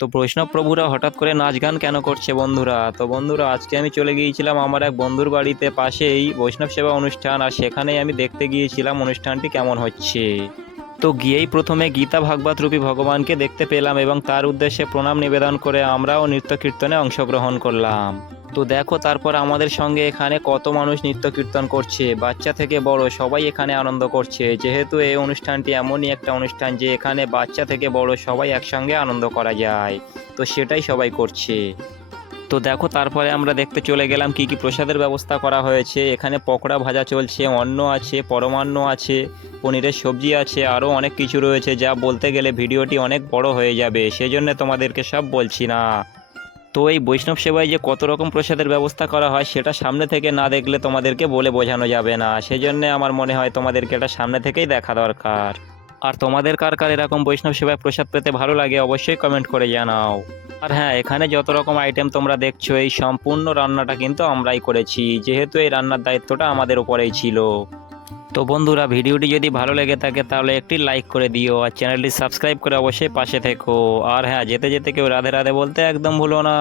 তো বৈষ্ণব প্রভুরা হঠাৎ করে নাচ গান কেন করছে বন্ধুরা? তো বন্ধুরা, আজকে আমি চলে গিয়েছিলাম আমার এক বন্ধুর বাড়িতে, পাশেই বৈষ্ণব সেবা অনুষ্ঠান, আর সেখানেই আমি দেখতে গিয়েছিলাম অনুষ্ঠানটি কেমন হচ্ছে। তো গিয়েই প্রথমে গীতা ভাগবত রূপী ভগবানকে দেখতে পেলাম এবং তার উদ্দেশ্যে প্রণাম নিবেদন করে আমরাও নৃত্য কীর্তনে অংশগ্রহণ করলাম। তো দেখো, তারপর আমাদের সঙ্গে এখানে কত মানুষ নৃত্য কীর্তন করছে, বাচ্চা থেকে বড় সবাই এখানে আনন্দ করছে, যেহেতু এই অনুষ্ঠানটি এমনই একটা অনুষ্ঠান যে এখানে বাচ্চা থেকে বড় সবাই একসঙ্গে আনন্দ করা যায়। তো সেটাই সবাই করছে। তো দেখো, তারপরে আমরা দেখতে চলে গেলাম কি কি প্রসাদের ব্যবস্থা করা হয়েছে। এখানে পকোড়া ভাজা চলছে, অন্ন আছে, পরমান্ন আছে, পনিরের সবজি আছে, আরও অনেক কিছু রয়েছে, যা বলতে গেলে ভিডিওটি অনেক বড় হয়ে যাবে, সেজন্য তোমাদেরকে সব বলছি না। তো এই বৈষ্ণব সেবায় যে কত রকম প্রসাদের ব্যবস্থা করা হয় সেটা সামনে থেকে না দেখলে তোমাদেরকে বলে বোঝানো যাবে না, সেজন্য আমার মনে হয় তোমাদেরকে এটা সামনে থেকেই দেখা দরকার। আর তোমাদের কার কার এরকম বৈষ্ণব সেবায় প্রসাদ পেতে ভালো লাগে অবশ্যই কমেন্ট করে জানাও। আর হ্যাঁ, এখানে যত রকম আইটেম তোমরা দেখছো এই সম্পূর্ণ রান্নাটা কিন্তু আমরাই করেছি, যেহেতু এই রান্নার দায়িত্বটা আমাদের উপরেই ছিল। তো বন্ধুরা, ভিডিওটি যদি ভালো লেগে থাকে তাহলে একটি লাইক করে দিও, আর চ্যানেলটি সাবস্ক্রাইব করে অবশ্যই পাশে থেকো। আর হ্যাঁ, যেতে যেতে কেউ রাধে রাধে বলতে একদম ভুলো না।